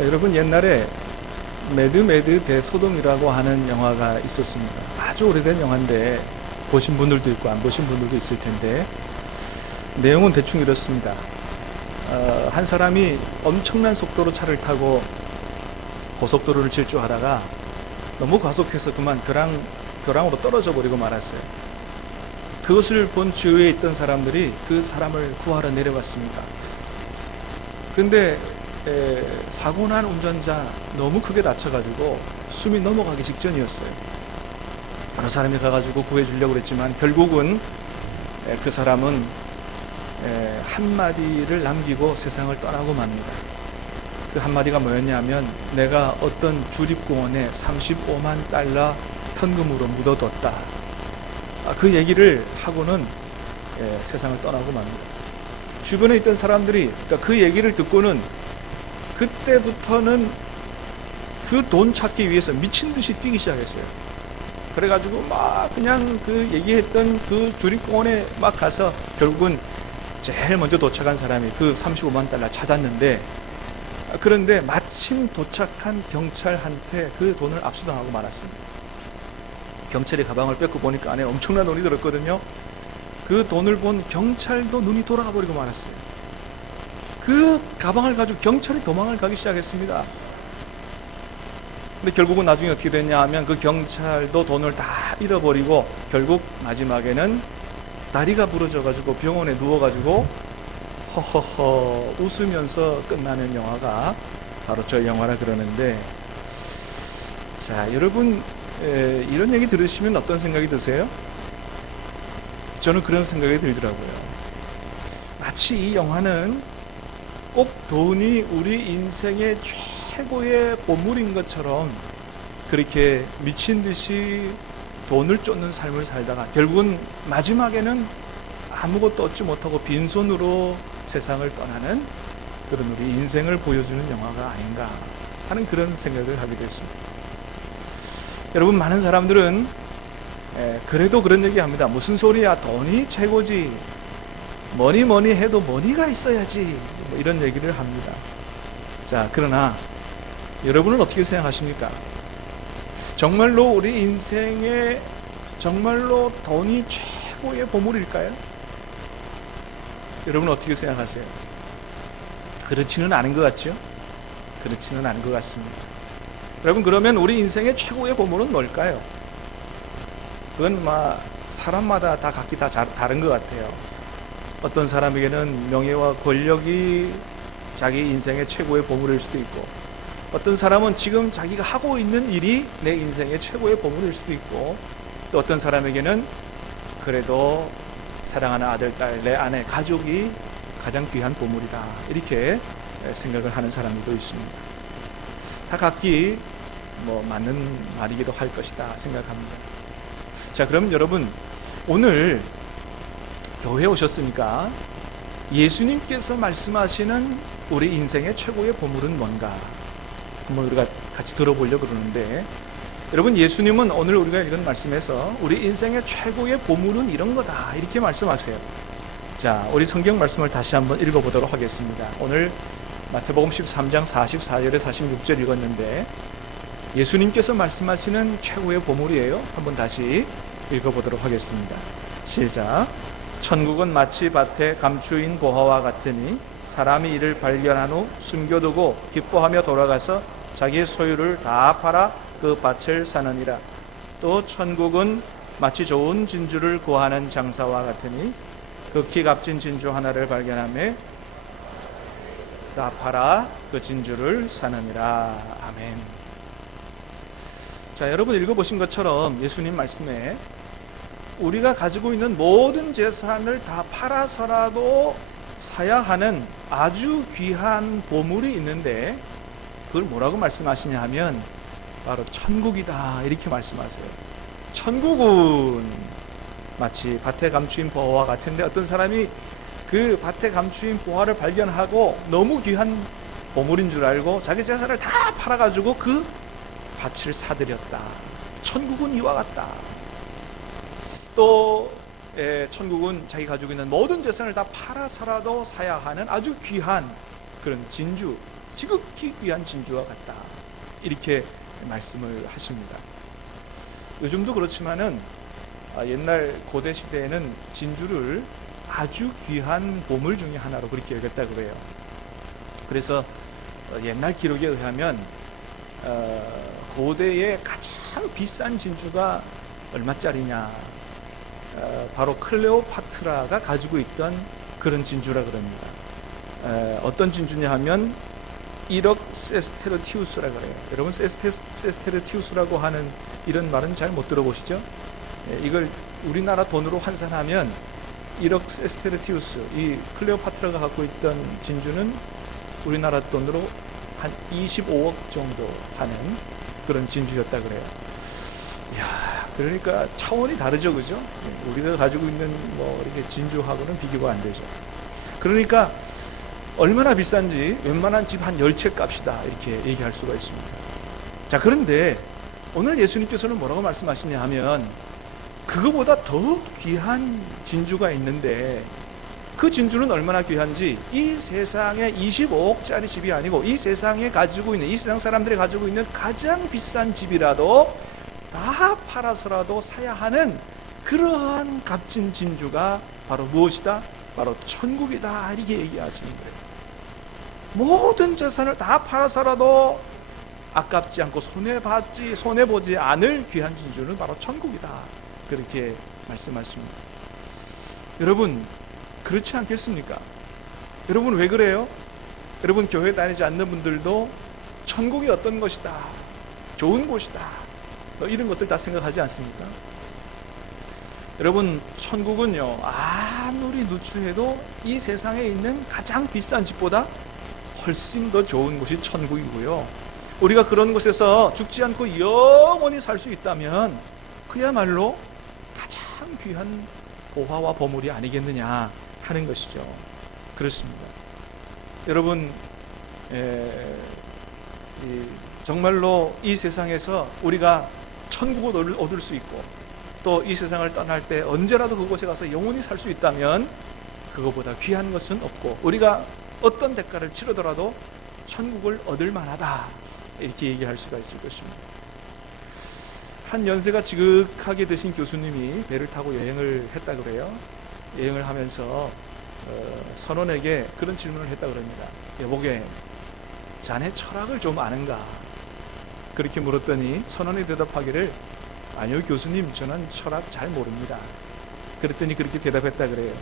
여러분, 옛날에 매드 대소동이라고 하는 영화가 있었습니다. 아주 오래된 영화인데 보신 분들도 있고 안 보신 분들도 있을 텐데, 내용은 대충 이렇습니다. 한 사람이 엄청난 속도로 차를 타고 고속도로를 질주하다가 너무 과속해서 그만 벼랑으로 떨어져 버리고 말았어요. 그것을 본 주위에 있던 사람들이 그 사람을 구하러 내려갔습니다. 근데 사고 난 운전자 너무 크게 다쳐가지고 숨이 넘어가기 직전이었어요. 여러 사람이 가가지고 구해주려고 그랬지만 결국은 그 사람은 한마디를 남기고 세상을 떠나고 맙니다. 그 한마디가 뭐였냐면, 내가 어떤 주립공원에 35만 달러 현금으로 묻어뒀다. 그 얘기를 하고는 세상을 떠나고 맙니다. 주변에 있던 사람들이 그러니까 그 얘기를 듣고는 그때부터는 그 돈 찾기 위해서 미친 듯이 뛰기 시작했어요. 그래가지고 막 그냥 그 얘기했던 그 주립공원에 막 가서 결국은 제일 먼저 도착한 사람이 그 35만 달러 찾았는데, 그런데 마침 도착한 경찰한테 그 돈을 압수당하고 말았습니다. 경찰이 가방을 뺏고 보니까 안에 엄청난 돈이 들었거든요. 그 돈을 본 경찰도 눈이 돌아가 버리고 말았어요. 그 가방을 가지고 경찰이 도망을 가기 시작했습니다. 근데 결국은 나중에 어떻게 됐냐 하면, 그 경찰도 돈을 다 잃어버리고 결국 마지막에는 다리가 부러져 가지고 병원에 누워 가지고 허허허 웃으면서 끝나는 영화가 바로 저 영화라 그러는데, 자, 여러분, 이런 얘기 들으시면 어떤 생각이 드세요? 저는 그런 생각이 들더라고요. 마치 이 영화는 꼭 돈이 우리 인생의 최고의 보물인 것처럼 그렇게 미친 듯이 돈을 쫓는 삶을 살다가 결국은 마지막에는 아무것도 얻지 못하고 빈손으로 세상을 떠나는 그런 우리 인생을 보여주는 영화가 아닌가 하는 그런 생각을 하게 됐습니다. 여러분, 많은 사람들은 그래도 그런 얘기 합니다. 무슨 소리야, 돈이 최고지, 뭐니 해도 머니가 있어야지, 뭐 이런 얘기를 합니다. 자, 그러나 여러분은 어떻게 생각하십니까? 정말로 우리 인생에 정말로 돈이 최고의 보물일까요? 여러분 어떻게 생각하세요? 그렇지는 않은 것 같죠? 그렇지는 않은 것 같습니다. 여러분, 그러면 우리 인생의 최고의 보물은 뭘까요? 그건 사람마다 다 각기 다 다른 것 같아요. 어떤 사람에게는 명예와 권력이 자기 인생의 최고의 보물일 수도 있고, 어떤 사람은 지금 자기가 하고 있는 일이 내 인생의 최고의 보물일 수도 있고, 또 어떤 사람에게는 그래도 사랑하는 아들, 딸, 내 아내, 가족이 가장 귀한 보물이다, 이렇게 생각을 하는 사람들도 있습니다. 다 각기 맞는 말이기도 할 것이다 생각합니다. 자, 그럼 여러분, 오늘 교회에 오셨으니까 예수님께서 말씀하시는 우리 인생의 최고의 보물은 뭔가 한번 우리가 같이 들어보려고 그러는데, 여러분, 예수님은 오늘 우리가 읽은 말씀에서 우리 인생의 최고의 보물은 이런 거다, 이렇게 말씀하세요. 자, 우리 성경 말씀을 다시 한번 읽어보도록 하겠습니다. 오늘 마태복음 13장 44절에 46절 읽었는데, 예수님께서 말씀하시는 최고의 보물이에요. 한번 다시 읽어보도록 하겠습니다. 시작. 천국은 마치 밭에 감추인 보화와 같으니 사람이 이를 발견한 후 숨겨두고 기뻐하며 돌아가서 자기의 소유를 다 팔아 그 밭을 사느니라. 또 천국은 마치 좋은 진주를 구하는 장사와 같으니 극히 값진 진주 하나를 발견하며 다 팔아 그 진주를 사느니라. 아멘. 자, 여러분 읽어보신 것처럼 예수님 말씀에 우리가 가지고 있는 모든 재산을 다 팔아서라도 사야 하는 아주 귀한 보물이 있는데, 그걸 뭐라고 말씀하시냐 하면 바로 천국이다, 이렇게 말씀하세요. 천국은 마치 밭에 감추인 보화와 같은데, 어떤 사람이 그 밭에 감추인 보화를 발견하고 너무 귀한 보물인 줄 알고 자기 재산을 다 팔아가지고 그 밭을 사들였다. 천국은 이와 같다. 또 천국은 자기 가지고 있는 모든 재산을 다 팔아서라도 사야 하는 아주 귀한 그런 진주, 지극히 귀한 진주와 같다. 이렇게 말씀을 하십니다. 요즘도 그렇지만은 옛날 고대 시대에는 진주를 아주 귀한 보물 중에 하나로 그렇게 여겼다 그래요. 그래서 옛날 기록에 의하면 고대의 가장 비싼 진주가 얼마짜리냐, 바로 클레오파트라가 가지고 있던 그런 진주라 그럽니다. 어떤 진주냐 하면 1억 세스테르티우스라 그래요. 여러분, 세스테르티우스라고 하는 이런 말은 잘 못 들어보시죠? 이걸 우리나라 돈으로 환산하면 1억 세스테르티우스, 이 클레오파트라가 갖고 있던 진주는 우리나라 돈으로 한 25억 정도 하는 그런 진주였다 그래요. 이야, 그러니까 차원이 다르죠, 그죠? 우리가 가지고 있는 뭐 이렇게 진주하고는 비교가 안 되죠. 그러니까 얼마나 비싼지 웬만한 집 한 10채 값이다, 이렇게 얘기할 수가 있습니다. 자, 그런데 오늘 예수님께서는 뭐라고 말씀하시냐 하면, 그거보다 더 귀한 진주가 있는데, 그 진주는 얼마나 귀한지 이 세상에 25억짜리 집이 아니고 이 세상에 가지고 있는, 이 세상 사람들이 가지고 있는 가장 비싼 집이라도 다 팔아서라도 사야 하는 그러한 값진 진주가 바로 무엇이다? 바로 천국이다, 이렇게 얘기하시는 거예요. 모든 재산을 다 팔아서라도 아깝지 않고 손해보지 않을 귀한 진주는 바로 천국이다, 그렇게 말씀하십니다. 여러분, 그렇지 않겠습니까? 여러분, 왜 그래요? 여러분, 교회 다니지 않는 분들도 천국이 어떤 것이다, 좋은 곳이다, 이런 것들 다 생각하지 않습니까? 여러분, 천국은요, 아무리 누추해도 이 세상에 있는 가장 비싼 집보다 훨씬 더 좋은 곳이 천국이고요. 우리가 그런 곳에서 죽지 않고 영원히 살 수 있다면 그야말로 가장 귀한 보화와 보물이 아니겠느냐 하는 것이죠. 그렇습니다. 여러분, 정말로 이 세상에서 우리가 천국을 얻을 수 있고 또 이 세상을 떠날 때 언제라도 그곳에 가서 영원히 살 수 있다면 그거보다 귀한 것은 없고, 우리가 어떤 대가를 치르더라도 천국을 얻을 만하다, 이렇게 얘기할 수가 있을 것입니다. 한 연세가 지극하게 드신 교수님이 배를 타고 여행을 했다 그래요. 여행을 하면서 선원에게 그런 질문을 했다 그럽니다. 여보게, 자네 철학을 좀 아는가? 그렇게 물었더니 선원이 대답하기를, 아니요 교수님, 저는 철학 잘 모릅니다. 그랬더니 그렇게 대답했다 그래요.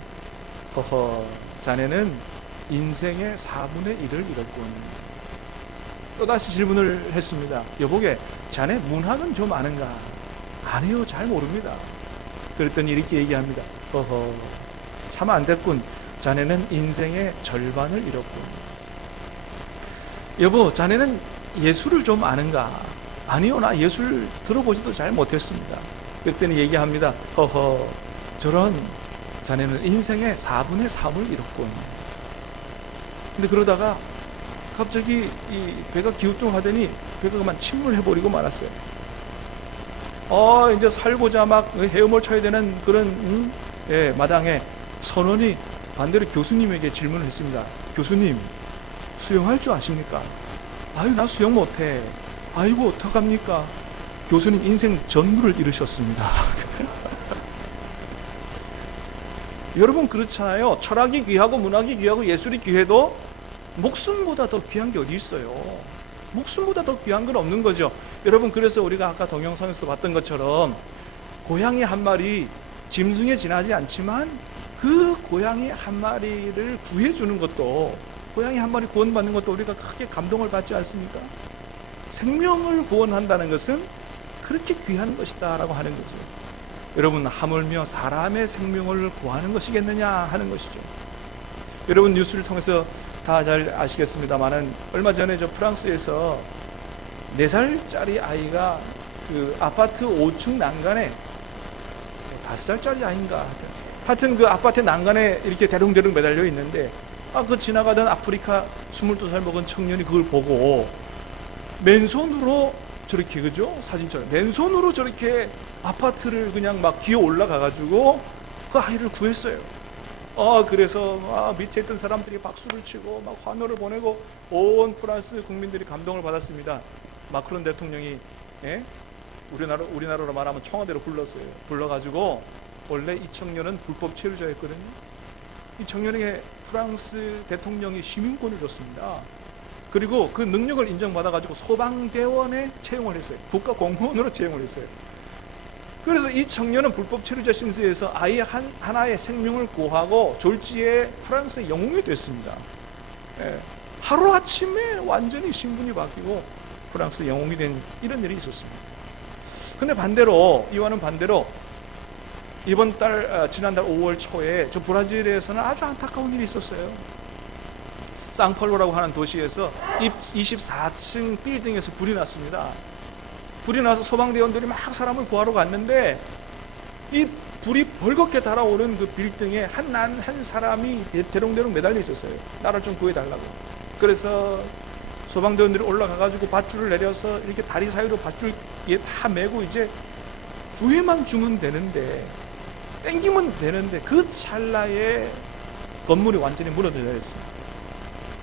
허허, 자네는 인생의 4분의 1을 잃었군. 또다시 질문을 했습니다. 여보게, 자네 문학은 좀 아는가? 아니요, 잘 모릅니다. 그랬더니 이렇게 얘기합니다. 허허, 참 안 됐군. 자네는 인생의 절반을 잃었군. 여보, 자네는 예술을 좀 아는가? 아니요, 나 예술 들어보지도 잘 못했습니다. 그랬더니 얘기합니다. 허허, 저런, 자네는 인생의 4분의 3을 잃었군. 근데 그러다가 갑자기 이 배가 기우뚱하더니 배가 그만 침몰해버리고 말았어요. 이제 살고자 막 헤엄을 쳐야 되는 그런 마당에 선원이 반대로 교수님에게 질문을 했습니다. 교수님, 수영할 줄 아십니까? 아유, 나 수영 못해. 아이고, 어떡합니까? 교수님, 인생 전부를 잃으셨습니다. 여러분, 그렇잖아요. 철학이 귀하고 문학이 귀하고 예술이 귀해도 목숨보다 더 귀한 게 어디 있어요? 목숨보다 더 귀한 건 없는 거죠. 여러분, 그래서 우리가 아까 동영상에서도 봤던 것처럼 고양이 한 마리 짐승에 지나지 않지만 그 고양이 한 마리를 구해주는 것도, 고양이 한 마리 구원받는 것도 우리가 크게 감동을 받지 않습니까? 생명을 구원한다는 것은 그렇게 귀한 것이다 라고 하는 거죠. 여러분, 하물며 사람의 생명을 구하는 것이겠느냐 하는 것이죠. 여러분, 뉴스를 통해서 다 잘 아시겠습니다만은 얼마 전에 저 프랑스에서 4살짜리 아이가 그 아파트 5층 난간에, 5살짜리 아이인가, 하여튼 그 아파트 난간에 이렇게 대롱대롱 매달려 있는데, 그 지나가던 아프리카 22살 먹은 청년이 그걸 보고 맨손으로 저렇게, 그죠? 사진처럼 맨손으로 저렇게 아파트를 그냥 막 기어 올라가 가지고 그 아이를 구했어요. 그래서 밑에 있던 사람들이 박수를 치고 막 환호를 보내고 온 프랑스 국민들이 감동을 받았습니다. 마크론 대통령이 우리나라로 말하면 청와대로 불렀어요. 불러가지고 원래 이 청년은 불법 체류자였거든요. 이 청년에게 프랑스 대통령이 시민권을 줬습니다. 그리고 그 능력을 인정받아가지고 소방대원에 채용을 했어요. 국가 공무원으로 채용을 했어요. 그래서 이 청년은 불법 체류자 신세에서 아예 하나의 생명을 구하고 졸지에 프랑스의 영웅이 됐습니다. 하루아침에 완전히 신분이 바뀌고 프랑스 영웅이 된 이런 일이 있었습니다. 근데 이와는 반대로 지난달 5월 초에 저 브라질에서는 아주 안타까운 일이 있었어요. 상파울루라고 하는 도시에서 24층 빌딩에서 불이 났습니다. 불이 나서 소방대원들이 막 사람을 구하러 갔는데 이 불이 벌겋게 달아오른 그 빌딩에 한 사람이 대롱대롱 매달려 있었어요. 나를 좀 구해달라고. 그래서 소방대원들이 올라가가지고 밧줄을 내려서 이렇게 다리 사이로 밧줄 다 메고 이제 구해만 주면 되는데, 땡기면 되는데 그 찰나에 건물이 완전히 무너져 내렸습니다.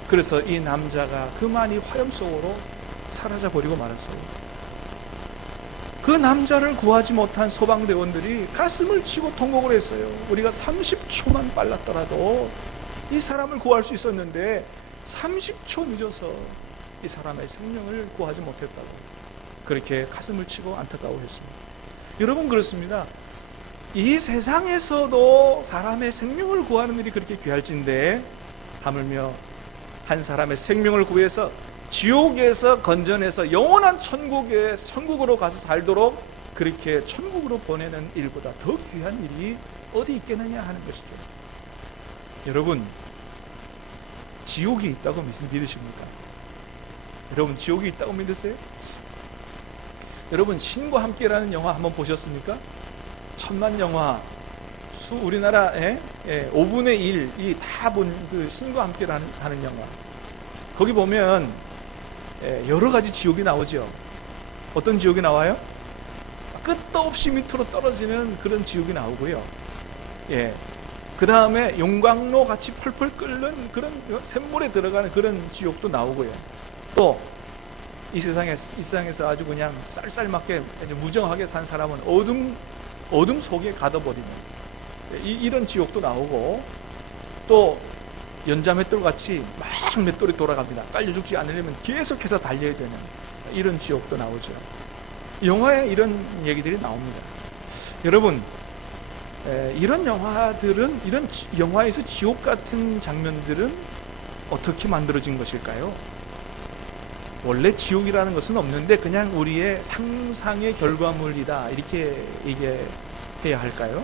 그래서 이 남자가 그만이 화염 속으로 사라져 버리고 말았어요. 그 남자를 구하지 못한 소방대원들이 가슴을 치고 통곡을 했어요. 우리가 30초만 빨랐더라도 이 사람을 구할 수 있었는데 30초 늦어서 이 사람의 생명을 구하지 못했다고 그렇게 가슴을 치고 안타까워했습니다. 여러분, 그렇습니다. 이 세상에서도 사람의 생명을 구하는 일이 그렇게 귀할진데 하물며 한 사람의 생명을 구해서 지옥에서 건져내서 영원한 천국으로 가서 살도록 그렇게 천국으로 보내는 일보다 더 귀한 일이 어디 있겠느냐 하는 것이죠. 여러분, 지옥이 있다고 믿으십니까? 여러분, 지옥이 있다고 믿으세요? 여러분, 신과 함께라는 영화 한번 보셨습니까? 천만 영화, 우리나라에 5분의 1이 다 본 그 신과 함께라는 영화. 거기 보면 여러 가지 지옥이 나오죠. 어떤 지옥이 나와요? 끝도 없이 밑으로 떨어지는 그런 지옥이 나오고요. 그 다음에 용광로 같이 펄펄 끓는 그런 샘물에 들어가는 그런 지옥도 나오고요. 또 이 세상에서 아주 그냥 쌀쌀맞게 무정하게 산 사람은 어둠 속에 가둬버리는 이런 지옥도 나오고, 또 연자맷돌 같이 막 맷돌이 돌아갑니다. 깔려 죽지 않으려면 계속해서 달려야 되는 이런 지옥도 나오죠. 영화에 이런 얘기들이 나옵니다. 여러분, 이런 영화들은, 이런 영화에서 지옥 같은 장면들은 어떻게 만들어진 것일까요? 원래 지옥이라는 것은 없는데 그냥 우리의 상상의 결과물이다, 이렇게 얘기해야 할까요?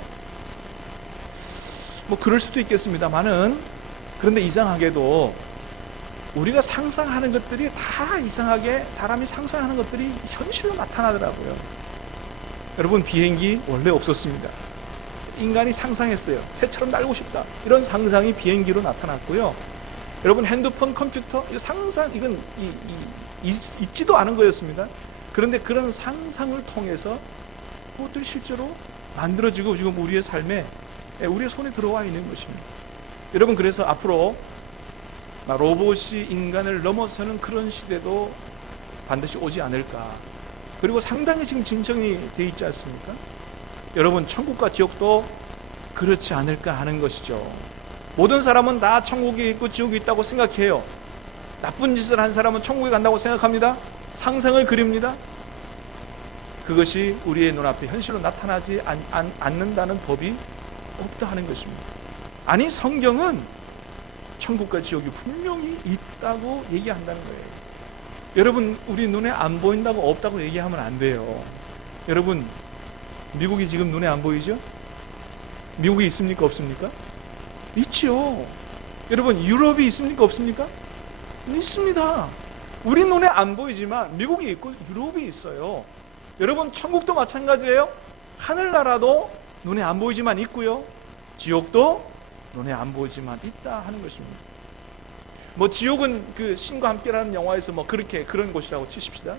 뭐 그럴 수도 있겠습니다만은, 그런데 이상하게도 우리가 상상하는 것들이 다 이상하게, 사람이 상상하는 것들이 현실로 나타나더라고요. 여러분, 비행기 원래 없었습니다. 인간이 상상했어요. 새처럼 날고 싶다, 이런 상상이 비행기로 나타났고요. 여러분, 핸드폰, 컴퓨터, 이건 있지도 않은 거였습니다. 그런데 그런 상상을 통해서 그것들이 실제로 만들어지고 지금 우리의 삶에, 우리의 손에 들어와 있는 것입니다. 여러분, 그래서 앞으로 로봇이 인간을 넘어서는 그런 시대도 반드시 오지 않을까. 그리고 상당히 지금 진정이 돼 있지 않습니까? 여러분, 천국과 지옥도 그렇지 않을까 하는 것이죠. 모든 사람은 다 천국이 있고 지옥이 있다고 생각해요. 나쁜 짓을 한 사람은 천국에 간다고 생각합니다. 상상을 그립니다. 그것이 우리의 눈앞에 현실로 나타나지 않는다는 법이 없다 하는 것입니다. 아니, 성경은 천국과 지옥이 분명히 있다고 얘기한다는 거예요. 여러분, 우리 눈에 안 보인다고 없다고 얘기하면 안 돼요. 여러분, 미국이 지금 눈에 안 보이죠? 미국이 있습니까, 없습니까? 있죠. 여러분, 유럽이 있습니까, 없습니까? 있습니다. 우리 눈에 안 보이지만 미국이 있고 유럽이 있어요. 여러분, 천국도 마찬가지예요. 하늘나라도 눈에 안 보이지만 있고요, 지옥도 눈에 안 보이지만 있다 하는 것입니다. 뭐 지옥은 그 신과 함께라는 영화에서 뭐 그런 곳이라고 치십시다.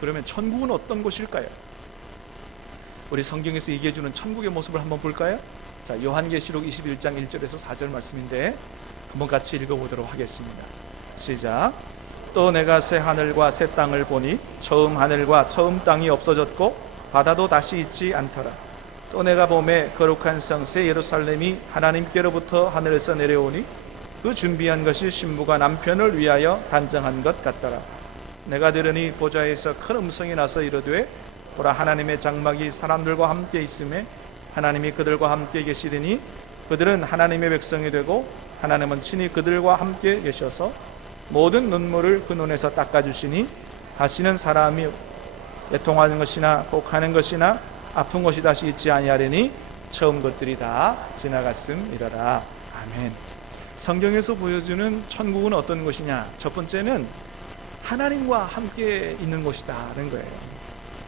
그러면 천국은 어떤 곳일까요? 우리 성경에서 얘기해주는 천국의 모습을 한번 볼까요? 자, 요한계시록 21장 1절에서 4절 말씀인데 한번 같이 읽어보도록 하겠습니다. 시작. 또 내가 새 하늘과 새 땅을 보니 처음 하늘과 처음 땅이 없어졌고 바다도 다시 있지 않더라. 또 내가 보매 거룩한 성 새 예루살렘이 하나님께로부터 하늘에서 내려오니 그 준비한 것이 신부가 남편을 위하여 단정한 것 같더라. 내가 들으니 보좌에서 큰 음성이 나서 이르되 보라, 하나님의 장막이 사람들과 함께 있음에 하나님이 그들과 함께 계시리니 그들은 하나님의 백성이 되고 하나님은 친히 그들과 함께 계셔서 모든 눈물을 그 눈에서 닦아주시니 다시는 사람이 애통하는 것이나 곡하는 것이나 아픈 것이 다시 있지 아니하리니 처음 것들이 다 지나갔음이러라. 아멘. 성경에서 보여주는 천국은 어떤 것이냐? 첫 번째는 하나님과 함께 있는 것이다는 거예요.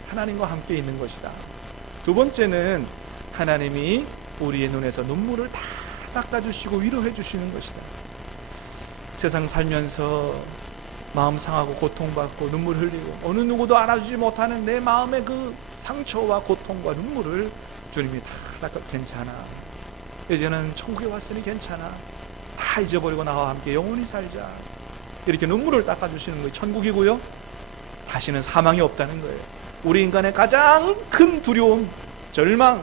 하나님과 함께 있는 것이다. 두 번째는 하나님이 우리의 눈에서 눈물을 다 닦아주시고 위로해 주시는 것이다. 세상 살면서 마음 상하고 고통받고 눈물 흘리고 어느 누구도 알아주지 못하는 내 마음의 그 상처와 고통과 눈물을 주님이 다 닦아. 괜찮아, 이제는 천국에 왔으니 괜찮아, 다 잊어버리고 나와 함께 영원히 살자, 이렇게 눈물을 닦아주시는 거예요. 천국이고요, 다시는 사망이 없다는 거예요. 우리 인간의 가장 큰 두려움, 절망,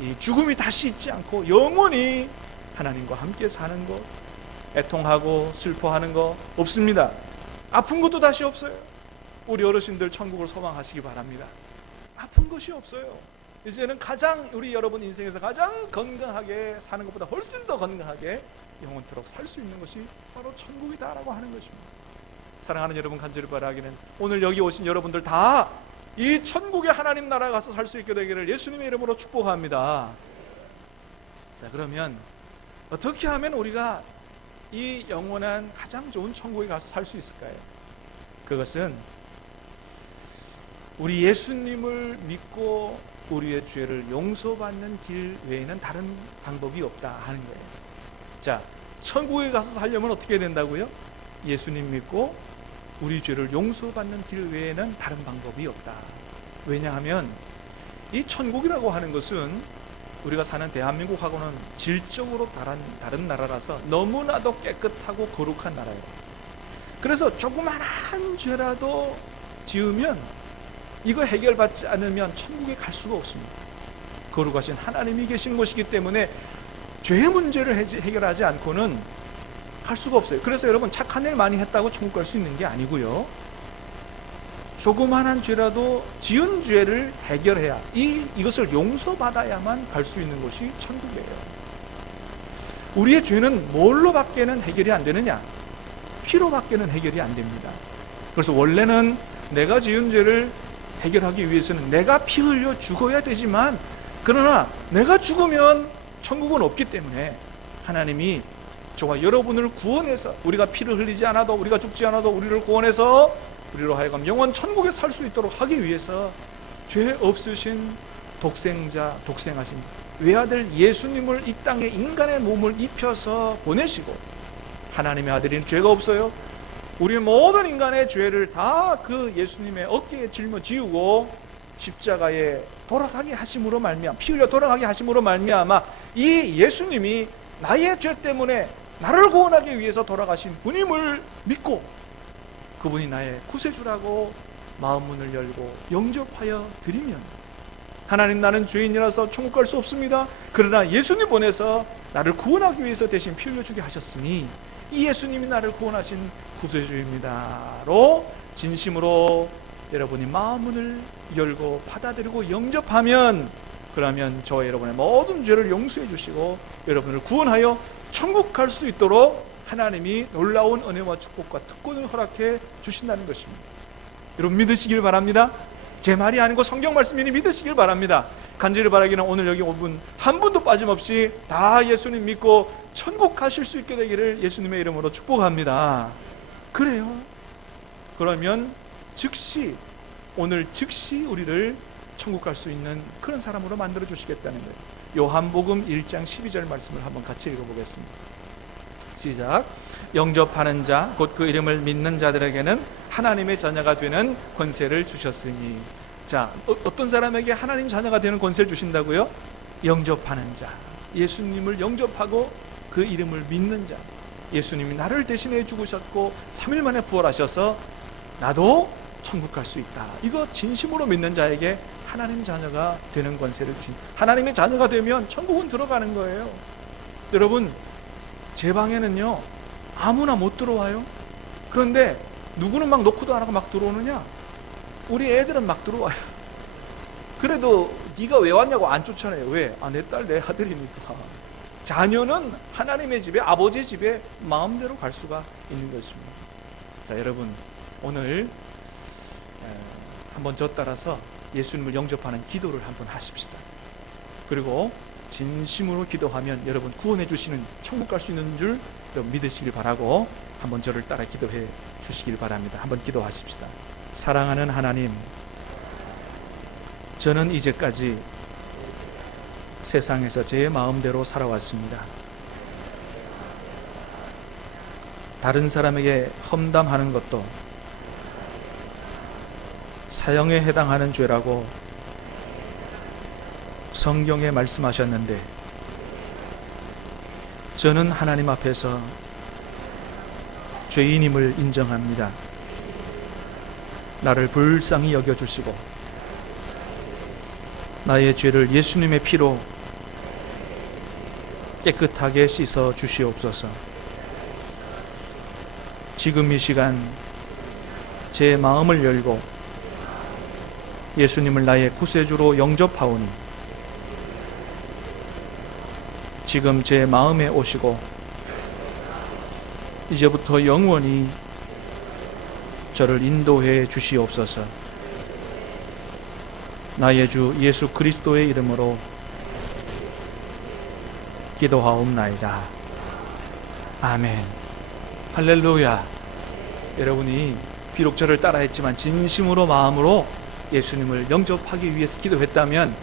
이 죽음이 다시 있지 않고 영원히 하나님과 함께 사는 것, 애통하고 슬퍼하는 거 없습니다. 아픈 것도 다시 없어요. 우리 어르신들 천국을 소망하시기 바랍니다. 아픈 것이 없어요. 이제는 가장 우리 여러분 인생에서 가장 건강하게 사는 것보다 훨씬 더 건강하게 영원토록 살 수 있는 것이 바로 천국이다라고 하는 것입니다. 사랑하는 여러분, 간절히 바라기는 오늘 여기 오신 여러분들 다 이 천국의 하나님 나라에 가서 살 수 있게 되기를 예수님의 이름으로 축복합니다. 자, 그러면 어떻게 하면 우리가 이 영원한 가장 좋은 천국에 가서 살 수 있을까요? 그것은 우리 예수님을 믿고 우리의 죄를 용서받는 길 외에는 다른 방법이 없다 하는 거예요. 자, 천국에 가서 살려면 어떻게 된다고요? 예수님 믿고 우리 죄를 용서받는 길 외에는 다른 방법이 없다. 왜냐하면 이 천국이라고 하는 것은 우리가 사는 대한민국하고는 질적으로 다른 나라라서 너무나도 깨끗하고 거룩한 나라예요. 그래서 조그만한 죄라도 지으면 이거 해결받지 않으면 천국에 갈 수가 없습니다. 거룩하신 하나님이 계신 곳이기 때문에 죄의 문제를 해결하지 않고는 갈 수가 없어요. 그래서 여러분, 착한 일 많이 했다고 천국 갈 수 있는 게 아니고요, 조그만한 죄라도 지은 죄를 해결해야, 이것을 용서받아야만 갈 수 있는 곳이 천국이에요. 우리의 죄는 뭘로 밖에는 해결이 안 되느냐? 피로 밖에는 해결이 안 됩니다. 그래서 원래는 내가 지은 죄를 해결하기 위해서는 내가 피 흘려 죽어야 되지만, 그러나 내가 죽으면 천국은 없기 때문에 하나님이 저와 여러분을 구원해서, 우리가 피를 흘리지 않아도, 우리가 죽지 않아도 우리를 구원해서 우리로 하여금 영원 천국에 살 수 있도록 하기 위해서 죄 없으신 독생하신 외아들 예수님을 이 땅에 인간의 몸을 입혀서 보내시고, 하나님의 아들인 죄가 없어요. 우리 모든 인간의 죄를 다 그 예수님의 어깨에 짊어지우고 십자가에 돌아가게 하심으로 말미암아, 피 흘려 돌아가게 하심으로 말미암아 이 예수님이 나의 죄 때문에 나를 구원하기 위해서 돌아가신 분임을 믿고 그분이 나의 구세주라고 마음 문을 열고 영접하여 드리면, 하나님, 나는 죄인이라서 천국 갈 수 없습니다. 그러나 예수님 보내서 나를 구원하기 위해서 대신 피 흘려주게 하셨으니 이 예수님이 나를 구원하신 구세주입니다로 진심으로 여러분이 마음 문을 열고 받아들이고 영접하면, 그러면 저와 여러분의 모든 죄를 용서해 주시고 여러분을 구원하여 천국 갈 수 있도록 하나님이 놀라운 은혜와 축복과 특권을 허락해 주신다는 것입니다. 여러분, 믿으시길 바랍니다. 제 말이 아니고 성경 말씀이니 믿으시길 바랍니다. 간절히 바라기는 오늘 여기 온 분 한 분도 빠짐없이 다 예수님 믿고 천국 가실 수 있게 되기를 예수님의 이름으로 축복합니다. 그래요. 그러면 오늘 즉시 우리를 천국 갈 수 있는 그런 사람으로 만들어 주시겠다는 거예요. 요한복음 1장 12절 말씀을 한번 같이 읽어보겠습니다. 시작. 영접하는 자, 곧 그 이름을 믿는 자들에게는 하나님의 자녀가 되는 권세를 주셨으니. 자, 어떤 사람에게 하나님 자녀가 되는 권세를 주신다고요? 영접하는 자. 예수님을 영접하고 그 이름을 믿는 자, 예수님이 나를 대신해 죽으셨고 3일 만에 부활하셔서 나도 천국 갈 수 있다, 이거 진심으로 믿는 자에게 하나님 자녀가 되는 권세를 주신, 하나님의 자녀가 되면 천국은 들어가는 거예요. 여러분, 제 방에는요 아무나 못 들어와요. 그런데 누구는 막 놓고도 안 하고 막 들어오느냐? 우리 애들은 막 들어와요. 그래도 네가 왜 왔냐고 안 쫓아내요. 왜? 내 딸 내 아들이니까. 자녀는 하나님의 집에, 아버지 집에 마음대로 갈 수가 있는 것입니다. 자, 여러분, 오늘 한번 저 따라서 예수님을 영접하는 기도를 한번 하십시다. 그리고 진심으로 기도하면 여러분 구원해 주시는, 천국 갈 수 있는 줄 여러분 믿으시길 바라고 한번 저를 따라 기도해 주시길 바랍니다. 한번 기도하십시다. 사랑하는 하나님, 저는 이제까지 세상에서 제 마음대로 살아왔습니다. 다른 사람에게 험담하는 것도 사형에 해당하는 죄라고 성경에 말씀하셨는데, 저는 하나님 앞에서 죄인임을 인정합니다. 나를 불쌍히 여겨주시고 나의 죄를 예수님의 피로 깨끗하게 씻어 주시옵소서. 지금 이 시간 제 마음을 열고 예수님을 나의 구세주로 영접하오니 지금 제 마음에 오시고 이제부터 영원히 저를 인도해 주시옵소서. 나의 주 예수 그리스도의 이름으로 기도하옵나이다. 아멘. 할렐루야. 여러분이 비록 저를 따라했지만 진심으로 마음으로 예수님을 영접하기 위해서 기도했다면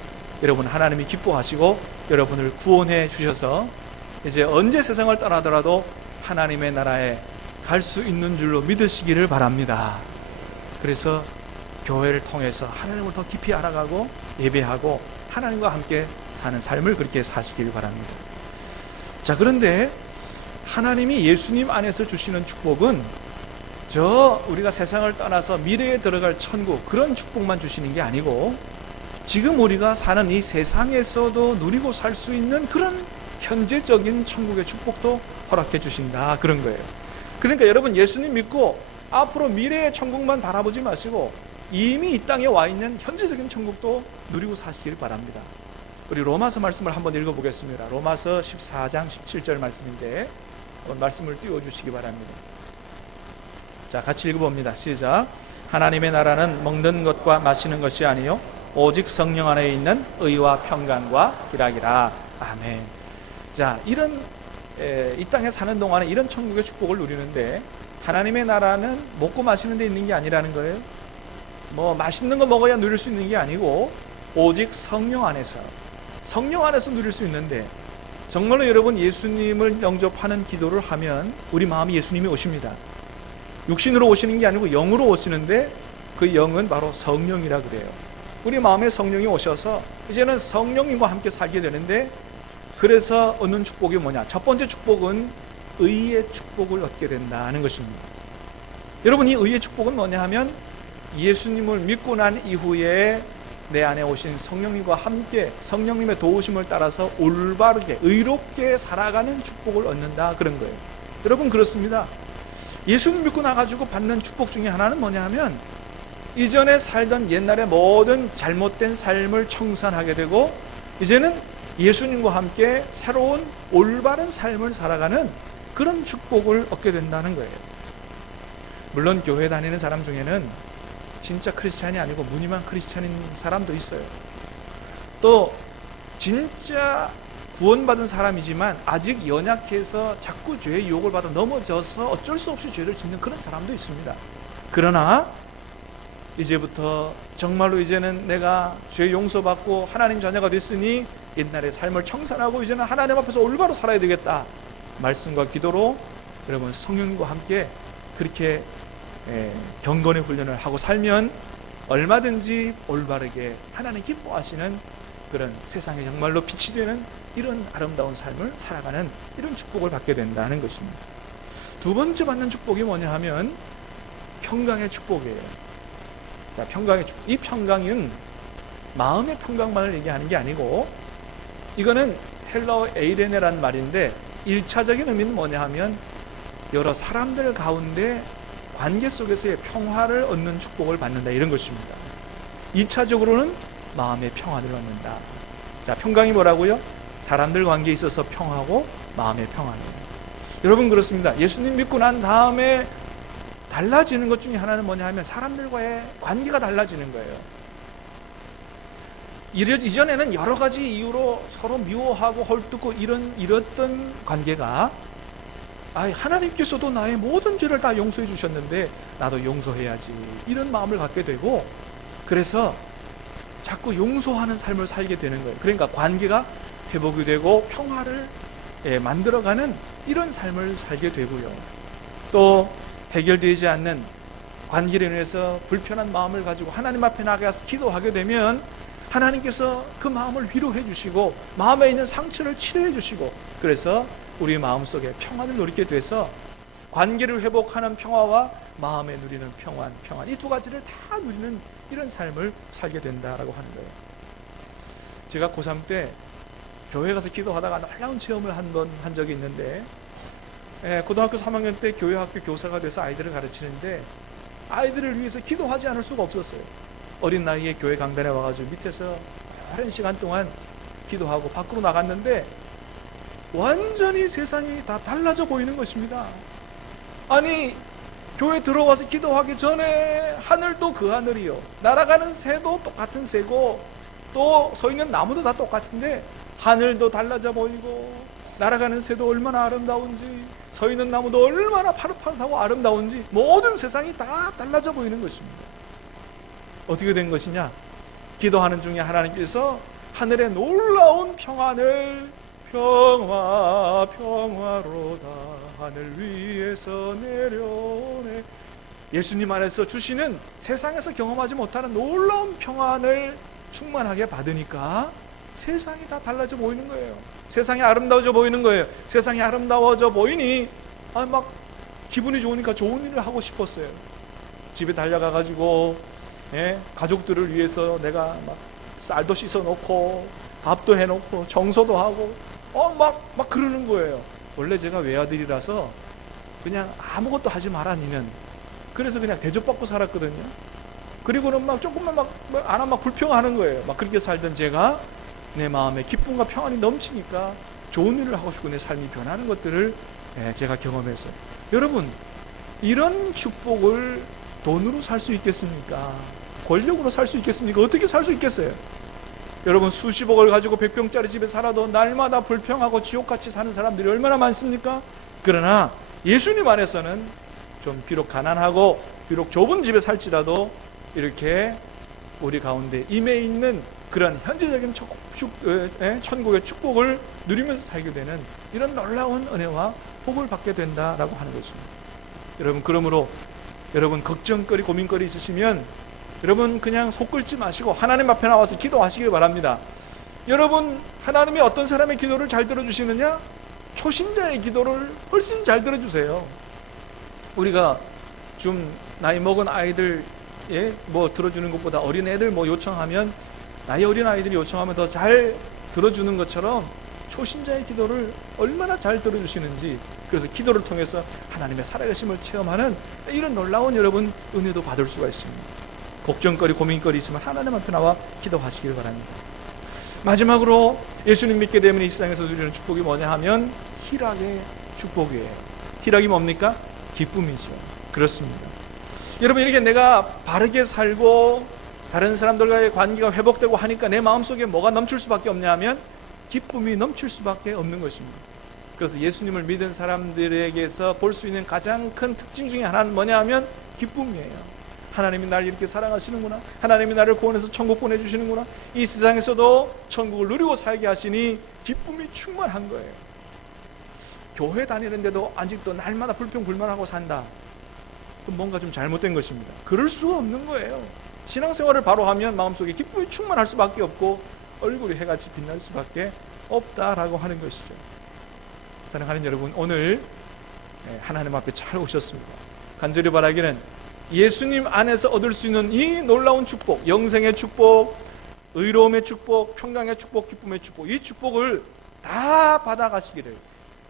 여러분 하나님이 기뻐하시고 여러분을 구원해 주셔서 이제 언제 세상을 떠나더라도 하나님의 나라에 갈 수 있는 줄로 믿으시기를 바랍니다. 그래서 교회를 통해서 하나님을 더 깊이 알아가고 예배하고 하나님과 함께 사는 삶을 그렇게 사시길 바랍니다. 자, 그런데 하나님이 예수님 안에서 주시는 축복은 우리가 세상을 떠나서 미래에 들어갈 천국, 그런 축복만 주시는 게 아니고 지금 우리가 사는 이 세상에서도 누리고 살 수 있는 그런 현재적인 천국의 축복도 허락해 주신다, 그런 거예요. 그러니까 여러분, 예수님 믿고 앞으로 미래의 천국만 바라보지 마시고 이미 이 땅에 와 있는 현재적인 천국도 누리고 사시길 바랍니다. 우리 로마서 말씀을 한번 읽어보겠습니다. 로마서 14장 17절 말씀인데 한번 말씀을 띄워주시기 바랍니다. 자, 같이 읽어봅니다. 시작. 하나님의 나라는 먹는 것과 마시는 것이 아니요 오직 성령 안에 있는 의와 평강과 희락이라. 아멘. 자, 이 땅에 사는 동안에 이런 천국의 축복을 누리는데 하나님의 나라는 먹고 마시는 데 있는 게 아니라는 거예요. 뭐 맛있는 거 먹어야 누릴 수 있는 게 아니고 오직 성령 안에서 누릴 수 있는데, 정말로 여러분 예수님을 영접하는 기도를 하면 우리 마음이 예수님이 오십니다. 육신으로 오시는 게 아니고 영으로 오시는데 그 영은 바로 성령이라 그래요. 우리 마음에 성령이 오셔서 이제는 성령님과 함께 살게 되는데, 그래서 얻는 축복이 뭐냐? 첫 번째 축복은 의의 축복을 얻게 된다는 것입니다. 여러분, 이 의의 축복은 뭐냐 하면 예수님을 믿고 난 이후에 내 안에 오신 성령님과 함께 성령님의 도우심을 따라서 올바르게 의롭게 살아가는 축복을 얻는다, 그런 거예요. 여러분, 그렇습니다. 예수님 믿고 나가지고 받는 축복 중에 하나는 뭐냐 하면 이전에 살던 옛날의 모든 잘못된 삶을 청산하게 되고 이제는 예수님과 함께 새로운 올바른 삶을 살아가는 그런 축복을 얻게 된다는 거예요. 물론 교회 다니는 사람 중에는 진짜 크리스찬이 아니고 무늬만 크리스찬인 사람도 있어요. 또 진짜 구원받은 사람이지만 아직 연약해서 자꾸 죄의 유혹을 받아 넘어져서 어쩔 수 없이 죄를 짓는 그런 사람도 있습니다. 그러나 이제부터 정말로 이제는 내가 죄 용서받고 하나님 자녀가 됐으니 옛날의 삶을 청산하고 이제는 하나님 앞에서 올바로 살아야 되겠다, 말씀과 기도로 여러분 성령님과 함께 그렇게 경건의 훈련을 하고 살면 얼마든지 올바르게 하나님 기뻐하시는 그런 세상에 정말로 빛이 되는 이런 아름다운 삶을 살아가는 이런 축복을 받게 된다는 것입니다. 두 번째 받는 축복이 뭐냐 하면 평강의 축복이에요. 자, 평강의 축복. 이 평강은 마음의 평강만을 얘기하는 게 아니고, 이거는 헬라어 에이레네라는 말인데 1차적인 의미는 뭐냐 하면 여러 사람들 가운데 관계 속에서의 평화를 얻는 축복을 받는다, 이런 것입니다. 2차적으로는 마음의 평안을 얻는다. 자, 평강이 뭐라고요? 사람들 관계에 있어서 평하고 마음의 평안이에요. 여러분, 그렇습니다. 예수님 믿고 난 다음에 달라지는 것 중에 하나는 뭐냐 하면 사람들과의 관계가 달라지는 거예요. 이전에는 여러 가지 이유로 서로 미워하고 헐뜯고 이랬던 관계가, 하나님께서도 나의 모든 죄를 다 용서해 주셨는데 나도 용서해야지, 이런 마음을 갖게 되고, 그래서 자꾸 용서하는 삶을 살게 되는 거예요. 그러니까 관계가 회복이 되고 평화를 만들어가는 이런 삶을 살게 되고요. 또 해결되지 않는 관계로 인해서 불편한 마음을 가지고 하나님 앞에 나가서 기도하게 되면 하나님께서 그 마음을 위로해 주시고 마음에 있는 상처를 치료해 주시고, 그래서 우리 마음속에 평안을 누리게 돼서 관계를 회복하는 평화와 마음에 누리는 평안, 이 두 가지를 다 누리는 이런 삶을 살게 된다라고 하는 거예요. 제가 고3 때 교회 가서 기도하다가 놀라운 체험을 한 적이 있는데, 고등학교 3학년 때 교회 학교 교사가 돼서 아이들을 가르치는데 아이들을 위해서 기도하지 않을 수가 없었어요. 어린 나이에 교회 강단에 와가지고 밑에서 오랜 시간 동안 기도하고 밖으로 나갔는데 완전히 세상이 다 달라져 보이는 것입니다. 아니, 교회 들어와서 기도하기 전에 하늘도 그 하늘이요, 날아가는 새도 똑같은 새고 또 서 있는 나무도 다 똑같은데 하늘도 달라져 보이고 날아가는 새도 얼마나 아름다운지 서 있는 나무도 얼마나 파릇파릇하고 아름다운지 모든 세상이 다 달라져 보이는 것입니다. 어떻게 된 것이냐? 기도하는 중에 하나님께서 하늘의 놀라운 평안을 평화로다 하늘 위에서 내려오네, 예수님 안에서 주시는 세상에서 경험하지 못하는 놀라운 평안을 충만하게 받으니까 세상이 다 달라져 보이는 거예요. 세상이 아름다워져 보이는 거예요. 세상이 아름다워져 보이니 막 기분이 좋으니까 좋은 일을 하고 싶었어요. 집에 달려가가지고 가족들을 위해서 내가 막 쌀도 씻어 놓고 밥도 해놓고 청소도 하고 막 그러는 거예요. 원래 제가 외아들이라서 그냥 아무것도 하지 마라 니는, 그래서 그냥 대접받고 살았거든요. 그리고는 막 조금만 안 하면 막 불평하는 거예요. 막 그렇게 살던 제가 내 마음에 기쁨과 평안이 넘치니까 좋은 일을 하고 싶고 내 삶이 변하는 것들을 제가 경험했어요. 여러분, 이런 축복을 돈으로 살 수 있겠습니까? 권력으로 살 수 있겠습니까? 어떻게 살 수 있겠어요? 여러분, 수십억을 가지고 100평짜리 집에 살아도 날마다 불평하고 지옥같이 사는 사람들이 얼마나 많습니까? 그러나 예수님 안에서는 좀 비록 가난하고 비록 좁은 집에 살지라도 이렇게 우리 가운데 임해 있는 그런 현재적인 천국의 축복을 누리면서 살게 되는 이런 놀라운 은혜와 복을 받게 된다라고 하는 것입니다. 여러분, 그러므로 여러분 걱정거리 고민거리 있으시면 여러분 그냥 속 끓지 마시고 하나님 앞에 나와서 기도하시길 바랍니다. 여러분, 하나님이 어떤 사람의 기도를 잘 들어주시느냐? 초신자의 기도를 훨씬 잘 들어주세요. 우리가 좀 나이 먹은 아이들 들어주는 것보다 어린 애들 요청하면, 나이 어린 아이들이 요청하면 더 잘 들어주는 것처럼 초신자의 기도를 얼마나 잘 들어주시는지, 그래서 기도를 통해서 하나님의 살아계심을 체험하는 이런 놀라운 여러분 은혜도 받을 수가 있습니다. 걱정거리 고민거리 있으면 하나님 앞에 나와 기도하시길 바랍니다. 마지막으로 예수님 믿게 되면 이 세상에서 누리는 축복이 뭐냐 하면 희락의 축복이에요. 희락이 뭡니까? 기쁨이죠. 그렇습니다. 여러분, 이렇게 내가 바르게 살고 다른 사람들과의 관계가 회복되고 하니까 내 마음속에 뭐가 넘칠 수밖에 없냐 하면 기쁨이 넘칠 수밖에 없는 것입니다. 그래서 예수님을 믿은 사람들에게서 볼 수 있는 가장 큰 특징 중에 하나는 뭐냐 하면 기쁨이에요. 하나님이 나를 이렇게 사랑하시는구나, 하나님이 나를 구원해서 천국 보내주시는구나, 이 세상에서도 천국을 누리고 살게 하시니 기쁨이 충만한 거예요. 교회 다니는데도 아직도 날마다 불평불만하고 산다, 그럼 뭔가 좀 잘못된 것입니다. 그럴 수가 없는 거예요. 신앙생활을 바로 하면 마음속에 기쁨이 충만할 수밖에 없고 얼굴이 해같이 빛날 수밖에 없다라고 하는 것이죠. 사랑하는 여러분, 오늘 하나님 앞에 잘 오셨습니다. 간절히 바라기는 예수님 안에서 얻을 수 있는 이 놀라운 축복, 영생의 축복, 의로움의 축복, 평강의 축복, 기쁨의 축복, 이 축복을 다 받아가시기를,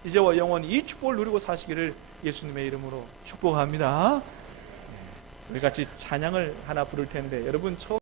이제와 영원히 이 축복을 누리고 사시기를 예수님의 이름으로 축복합니다. 우리 같이 찬양을 하나 부를 텐데, 여러분 처음